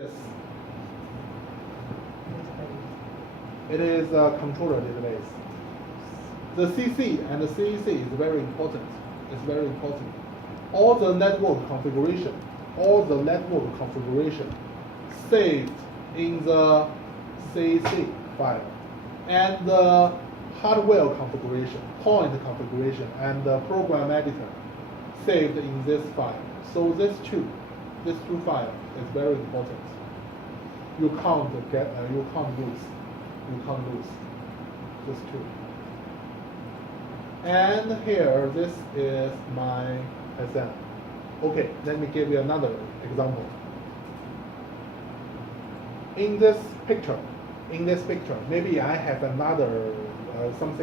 Yes. It is a controller database. The CC and the CEC is very important. It's very important. All the network configuration saved in the CEC file, and the hardware configuration, point configuration, and the program editor saved in this file. So these two files is very important. You can't lose these two. And here, this is my SM. Okay, let me give you another example. In this picture, maybe I have another some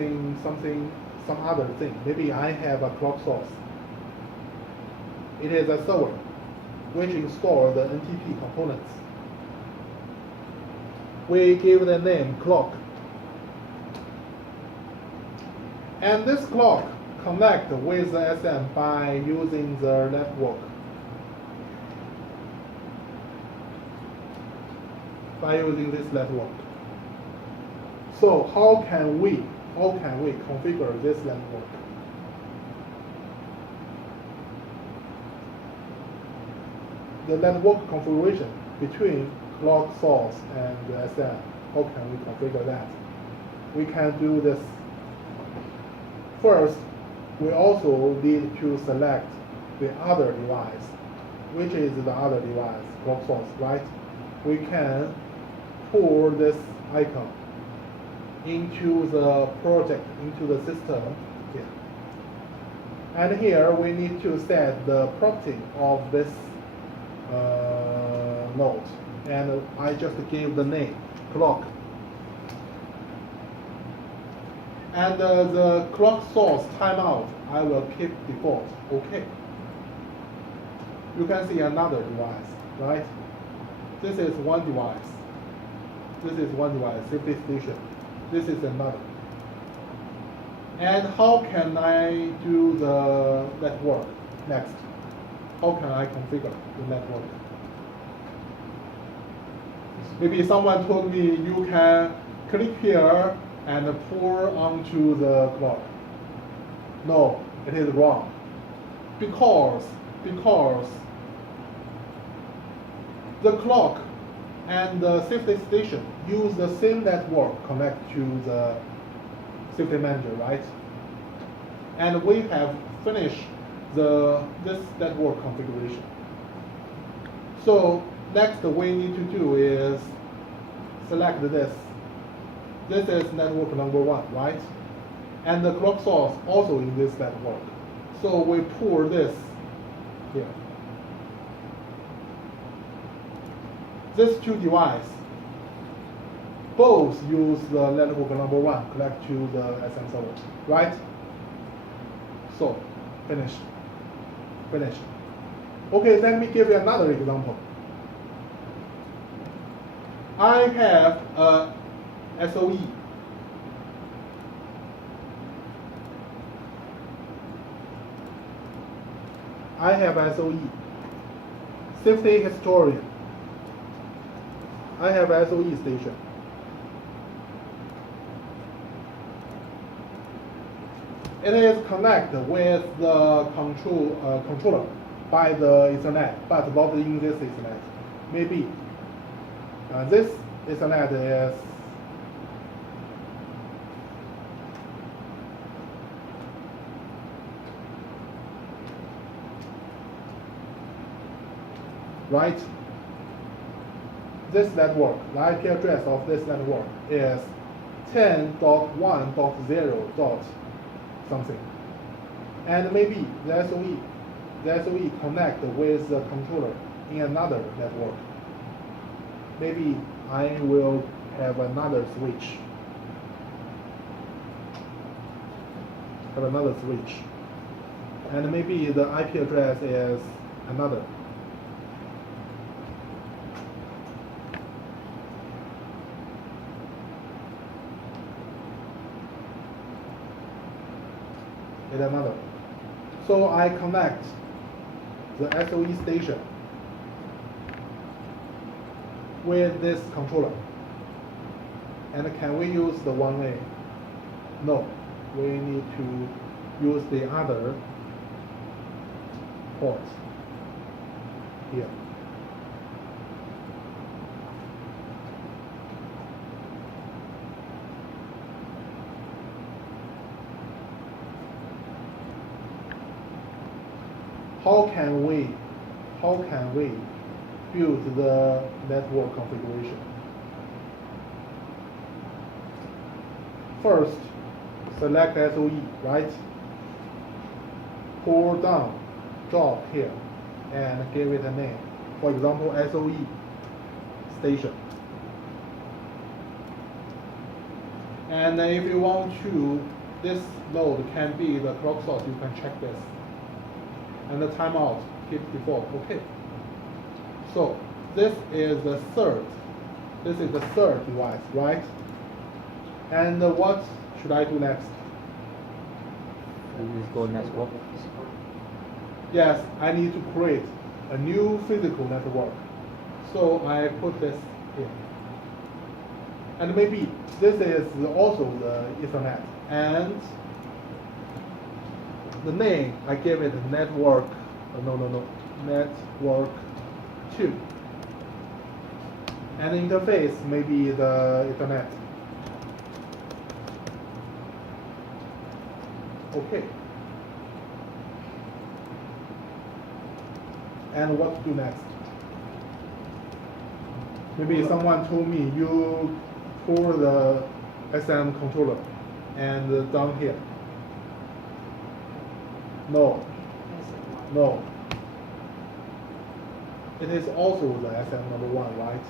other thing. Maybe I have a clock source. It is a server which installs the NTP components. We give the name clock. And this clock connects with the SM by using the network. By using this network. So how can we configure this network? The network configuration between clock source and the SM. How can we configure that? We can do this. First, we also need to select the other device. Which is the other device? Clock source, right? We can pull this icon into the project, into the system here. And here we need to set the property of this node. And I just gave the name, clock. And the clock source timeout, I will keep default, okay. You can see another device, right? This is one device. Safety station. This is another. And how can I do the network next? How can I configure the network? Maybe someone told me you can click here and pull onto the clock. No, it is wrong. Because the clock and the safety station use the same network connect to the safety manager, right? And we have finished this network configuration. So next we need to do is select this. This is network number 1, right? And the clock source also in this network. So we pull this here. These two devices both use the network number 1 connect to the SM server, right? So, finished. Okay, let me give you another example. I have a SOE. I have SOE. Safety historian. I have SOE station. It is connected with the controller by the Ethernet, but not in this Ethernet. Maybe this Ethernet is right. This network, the IP address of this network is 10.1.0. something. And maybe the SOE connect with the controller in another network. Maybe I will have another switch. And maybe the IP address is another. Another. So I connect the SOE station with this controller. And can we use the 1A? No, we need to use the other port here. How can we build the network configuration? First, select SOE, right? Pull down, drop here, and give it a name. For example, SOE station. And if you want to, this node can be the clock source, you can check this. And the timeout, keep default, okay. So this is the third device, right? And what should I do next? Let's go network. Yes, I need to create a new physical network. So I put this here. And maybe this is also the Ethernet. And the name, I gave it network, network 2. And the interface, maybe the Ethernet. Okay. And what to do next? Maybe someone told me you pull the SM controller and down here. No. It is also the SM1, right?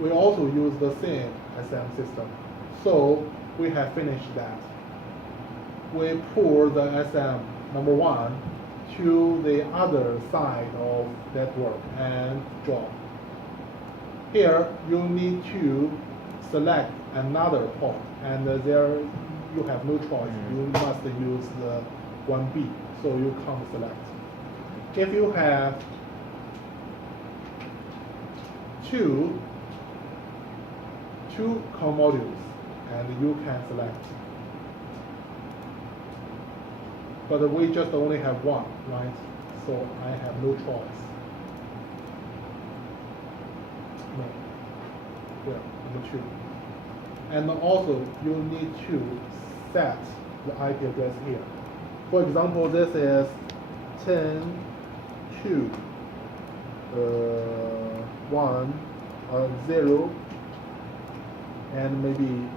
We also use the same SM system. So we have finished that. We pull the SM1 to the other side of network and drop. Here you need to select another port, and there you have no choice. You must use the 1B, so you can't select. If you have two COM modules, and you can select. But we just only have one, right? So I have no choice. No. Yeah, number 2. And also, you need to set the IP address here. For example, this is 10.2, 0, and maybe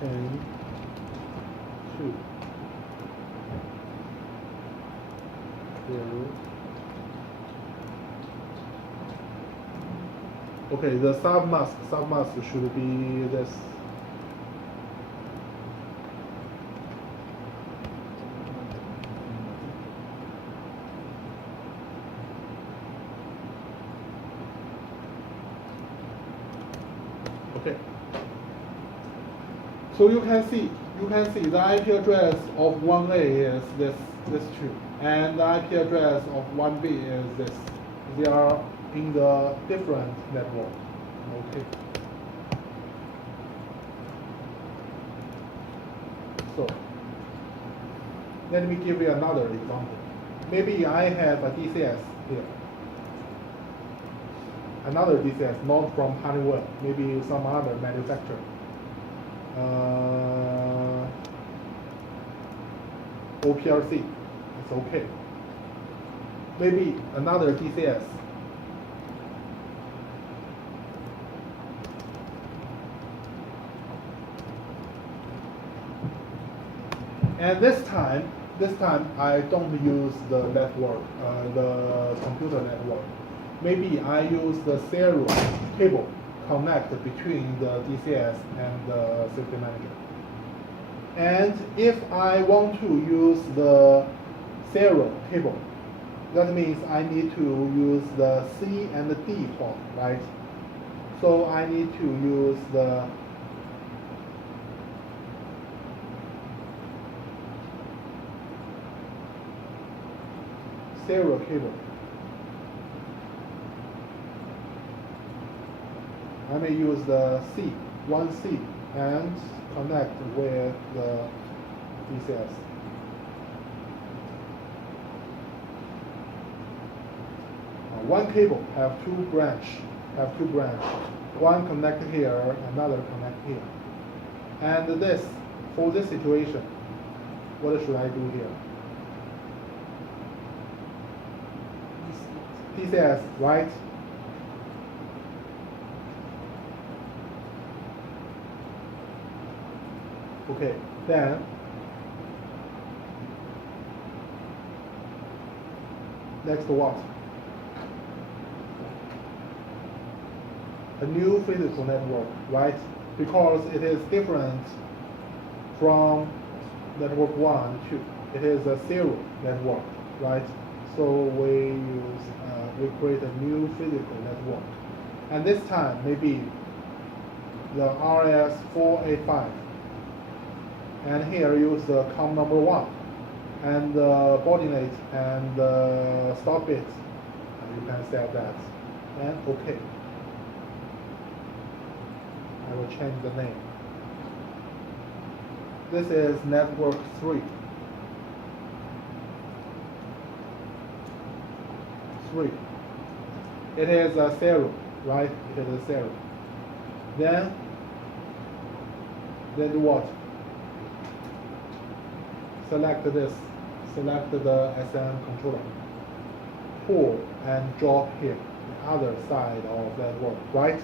10.2, 0. Okay, the submask should be this. Okay. So you can see the IP address of 1A is this 2, and the IP address of 1B is this. They are in the different network. Okay. So let me give you another example. Maybe I have a DCS here. Another DCS, not from Honeywell, maybe some other manufacturer. OPRC, it's okay. Maybe another DCS. And this time I don't use the network, the computer network. Maybe I use the serial cable connect between the DCS and the safety manager. And if I want to use the serial cable, that means I need to use the C and the D port, right? So I need to use the serial cable. I may use the C, 1C, and connect with the DCS. One cable have two branch. One connect here, another connect here. And this, for this situation, what should I do here? DCS, right? Okay, then next what? A new physical network, right? Because it is different from network 1, 2. It is a serial network, right? So we create a new physical network. And this time, maybe the RS485. And here use the COM number 1. And the baudinate and the stop bit. And you can set that. And OK. I will change the name. This is network 3. 3. It is a serial, right? It is a serial. Then what? Select this. Select the SM controller. Pull and drop here, the other side of that work, right?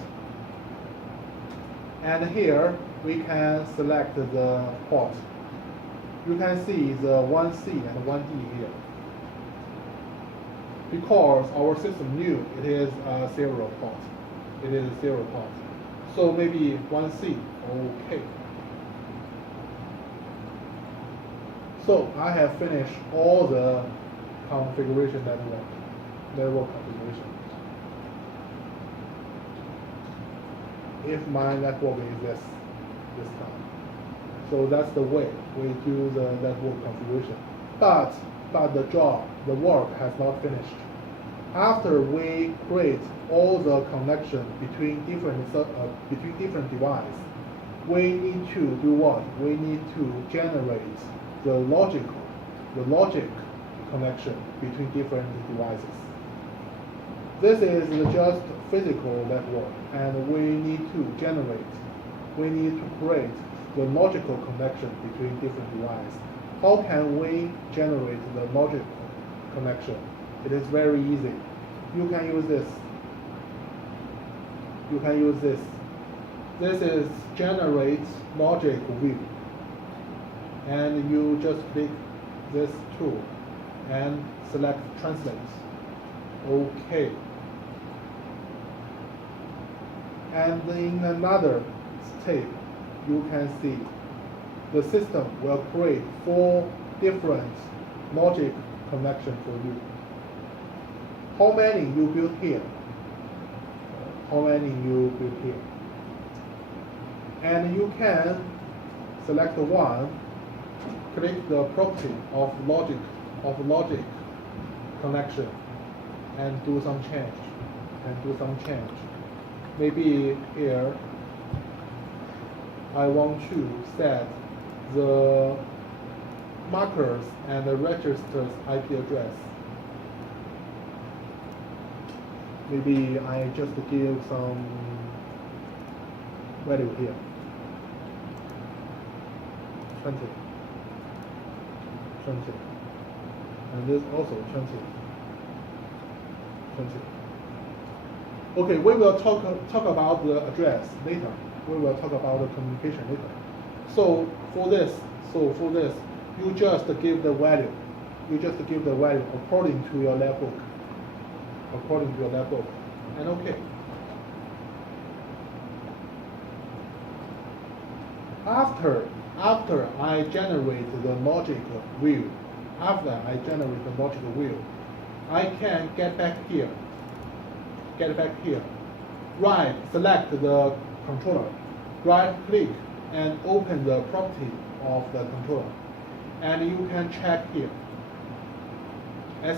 And here we can select the port. You can see the 1C and 1D here. Because our system knew it is a serial port. It is a serial port. So maybe 1C, okay. So I have finished all the configuration network configuration. If my network is this time. So that's the way we do the network configuration. But the work has not finished. After we create all the connection between different devices, we need to do what? We need to generate the logic connection between different devices. This is just physical network, and we need to create the logical connection between different devices. How can we generate the logical connection? It is very easy. You can use this. This is generate logic view. And you just click this tool and select translate. Okay. And in another step, you can see the system will create 4 different logic connections for you. How many you build here? And you can select one, click the property of logic connection, and do some change. Maybe here I want to set the markers and the registers IP address. Maybe I just give some value here. 20. And this also 20. Okay, we will talk about the address later. We will talk about the communication later. So for this, you just give the value. According to your lab book. And okay. After I generate the logic view, I can get back here. Right, select the controller. Right click and open the property of the controller. And you can check here.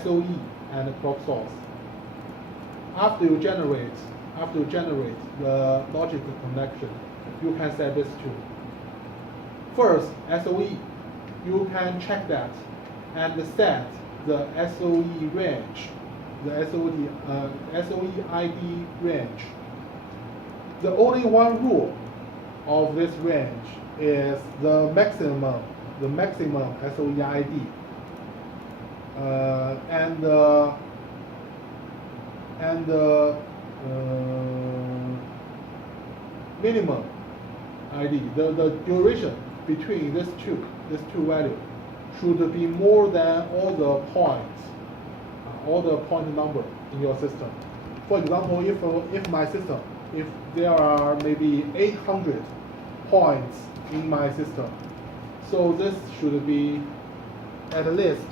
SOE and clock source. After you generate the logic connection, you can set this too. First, SOE, you can check that and set the SOE range, the SOE ID range. The only one rule of this range is the maximum SOE ID. And minimum ID, the duration between these two values should be more than all the point number in your system. For example, if my system, if there are maybe 800 points in my system, so this should be at least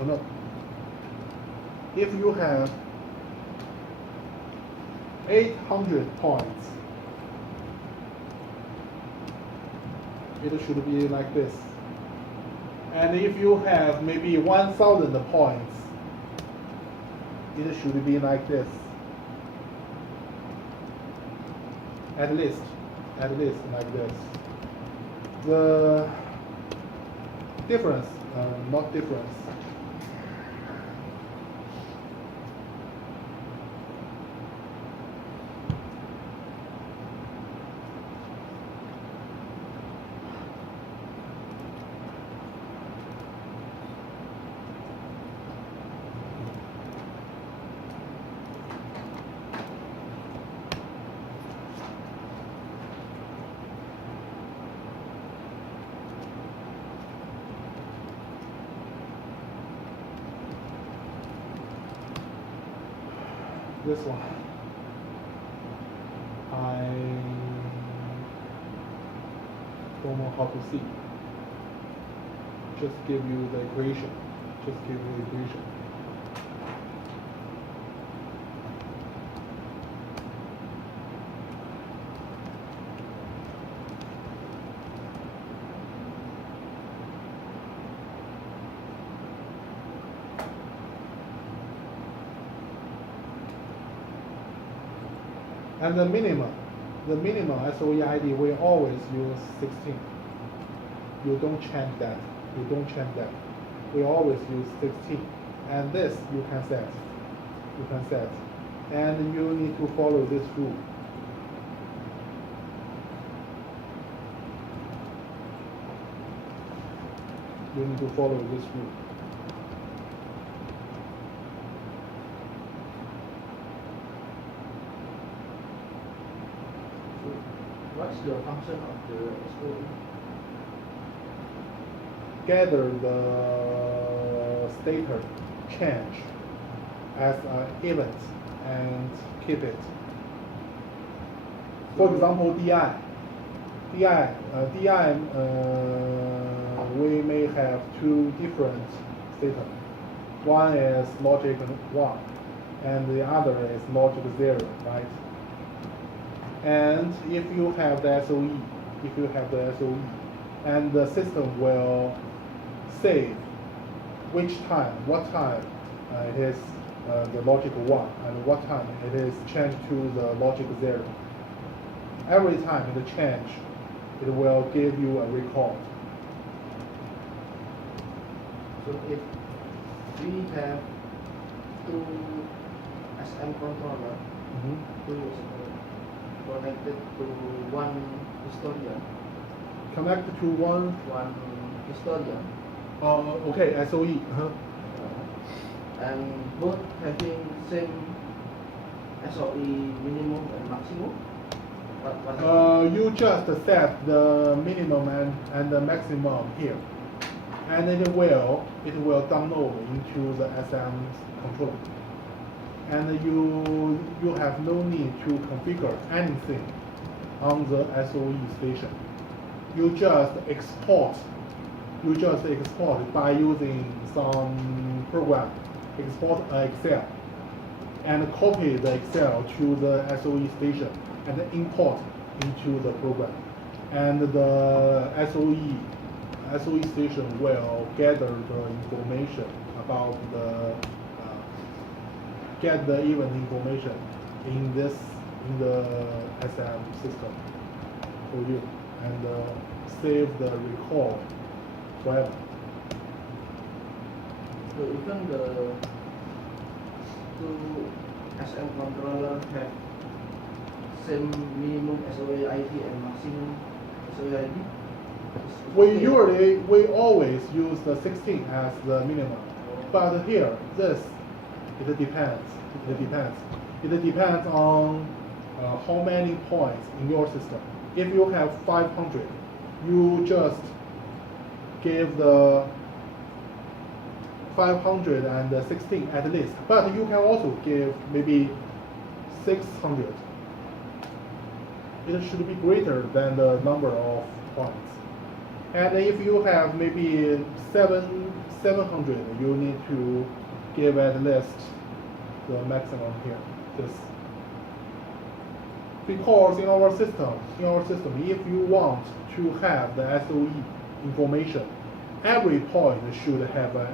or not. If you have 800 points, it should be like this. And if you have maybe 1,000 points, it should be like this. At least like this. The difference, not difference. This one, I don't know how to see. Just give you the equation. And the minimum SOE ID will always use 16. You don't change that. We always use 16. And this you can set. And you need to follow this rule. What's the function of the SOE? Gather the stator change as an event and keep it. For example, DI, we may have two different states. One is logic 1, and the other is logic 0, right? And if you have the SOE, and the system will save what time it is the logic 1 and what time it is changed to the logic 0. Every time it change, it will give you a record. So if we have two SM controller, connected to one custodian. Connected to one custodian. Okay, SOE. And both having same SOE minimum and maximum. You just set the minimum and the maximum here, and it will download into the SM controller. And you have no need to configure anything on the SOE station. You just export by using some program, export Excel, and copy the Excel to the SOE station and import into the program. And the SOE station will gather the information about get the event information in the SM system for you, and save the record forever. So even the two SM controller have same minimum SOA ID and maximum SOA ID? We always use the 16 as the minimum, but here it depends. It depends on how many points in your system. If you have 500, you just give the 516 at least, but you can also give maybe 600. It should be greater than the number of points. And if you have maybe 700, you need to give at least the maximum here. This, because in our system, if you want to have the SOE information, every point should have a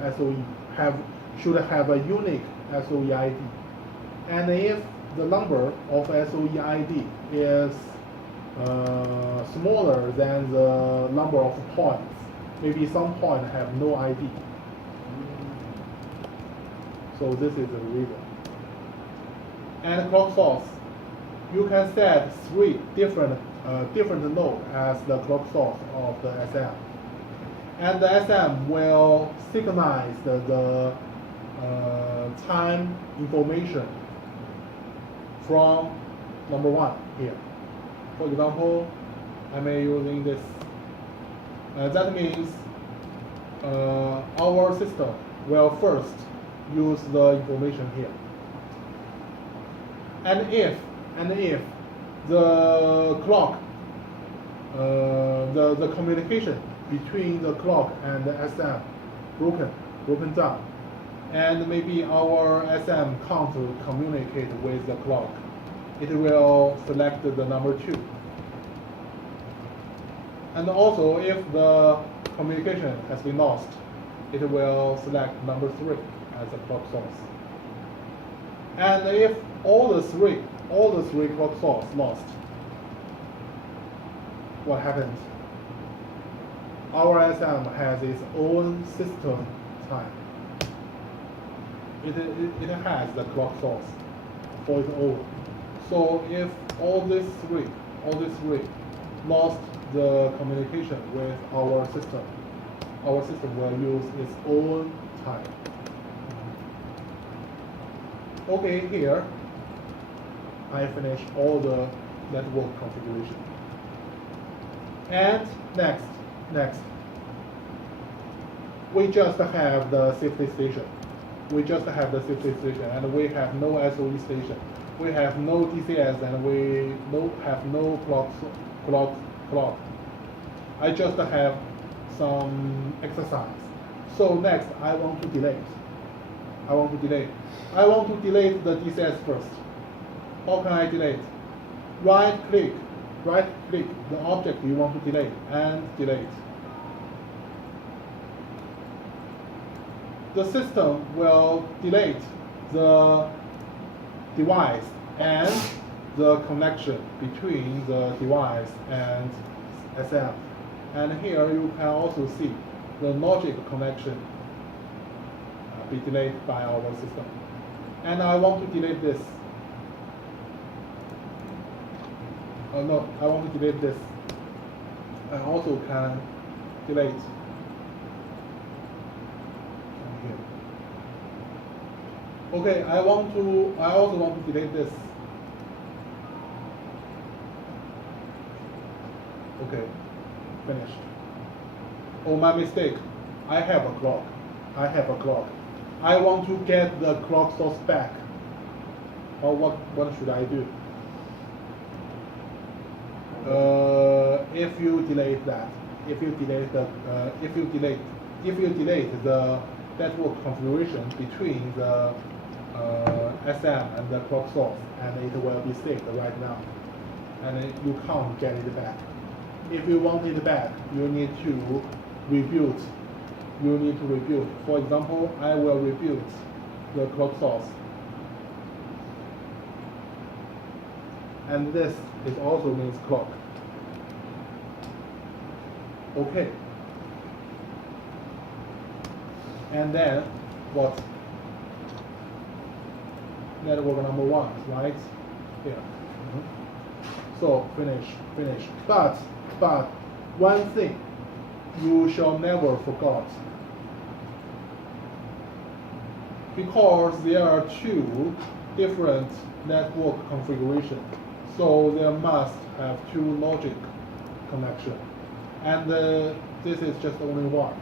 should have a unique SOE ID. And if the number of SOE ID is smaller than the number of points, maybe some points have no ID. So this is the reason. And clock source, you can set 3 different nodes as the clock source of the SM. And the SM will synchronize the time information from number 1 here. For example, I'm using this. That means our system will first use the information here. And if the clock, the communication between the clock and the SM broken down, and maybe our SM can't communicate with the clock, it will select the number 2. And also, if the communication has been lost, it will select number 3 as a clock source. And if all the three clock sources lost, what happens? Our SM has its own system time. It has the clock source for its own. So if all these three lost the communication with our system will use its own time. Okay, here I finish all the network configuration. And next, we just have the safety station. And we have no SOE station. We have no DCS, and we have no clock. I just have some exercise. So next, I want to delete the DCS first. How can I delete? Right click the object you want to delete and delete. The system will delete the device and the connection between the device and SM. And here you can also see the logic connection be deleted by our system. And I want to delete this. No, I want to delete this. I also can delete here. Okay, I also want to delete this. Okay, finished. Oh, my mistake. I have a clock. I want to get the clock source back. What should I do? If you delete that, if you delete the network configuration between the SM and the clock source, and it will be saved right now, and you can't get it back. If you want it back, you need to rebuild. For example, I will rebuild the clock source, and this is also means clock. Okay. And then what? Network number 1, right? Here. So finish. But one thing you shall never forget, because there are 2 different network configurations, so there must have 2 logic connection, and this is just only one.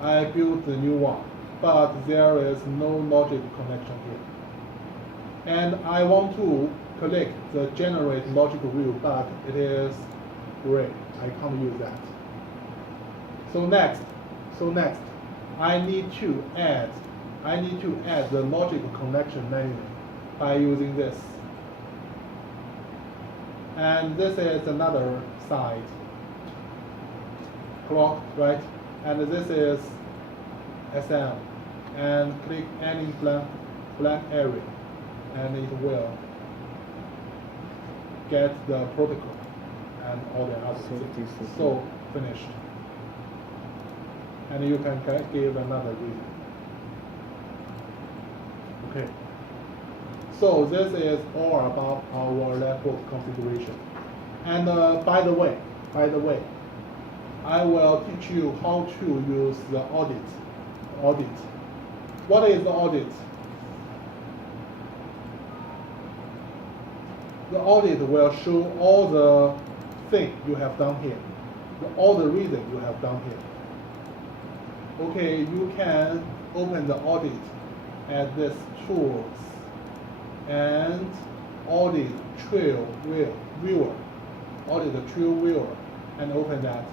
I built the new one, but there is no logic connection here. And I want to click the generate logic view, but it is gray. I can't use that. So next, I need to add the logic connection menu by using this. And this is another side. Clock, right? And this is SM. And click any blank area, and it will get the protocol and all the other things. So finished. And you can give another reading. Okay. So this is all about our network configuration. And by the way, I will teach you how to use the audit. What is the audit? The audit will show all the things you have done here, all the reasons you have done here. Okay, you can open the audit at this tools and audit trail viewer, and open that,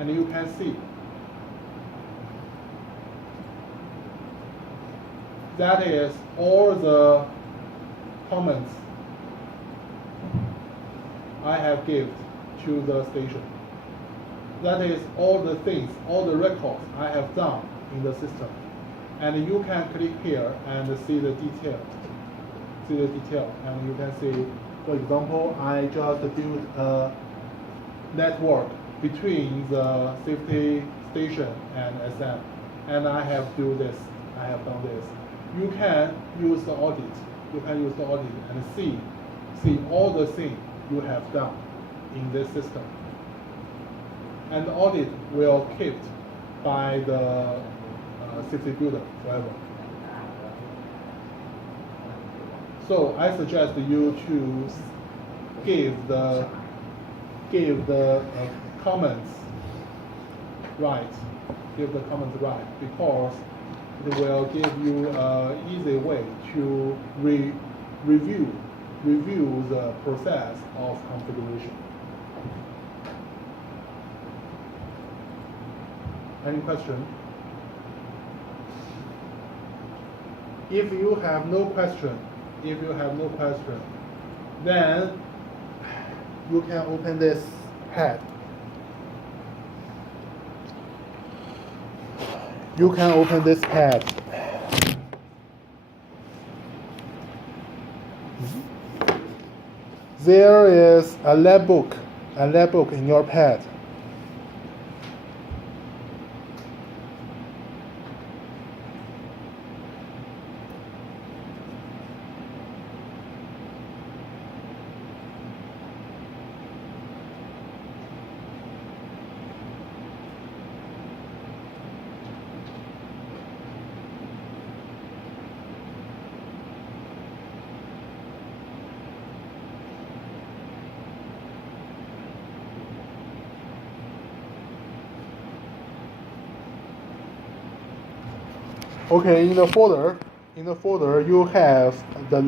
and you can see that is all the comments I have given to the station. That is all the things, all the records I have done in the system. And you can click here and see the detail. And you can see, for example, I just built a network between the safety station and SM. And I have done this. You can use the audit. And see all the things you have done in this system. And the audit will keep by the safety builder forever. So I suggest you to give the comments right. Because it will give you an easy way to review the process of configuration. Any question? If you have no question, then you can open this pad. There is a lab book in your pad. Okay, in the folder you have the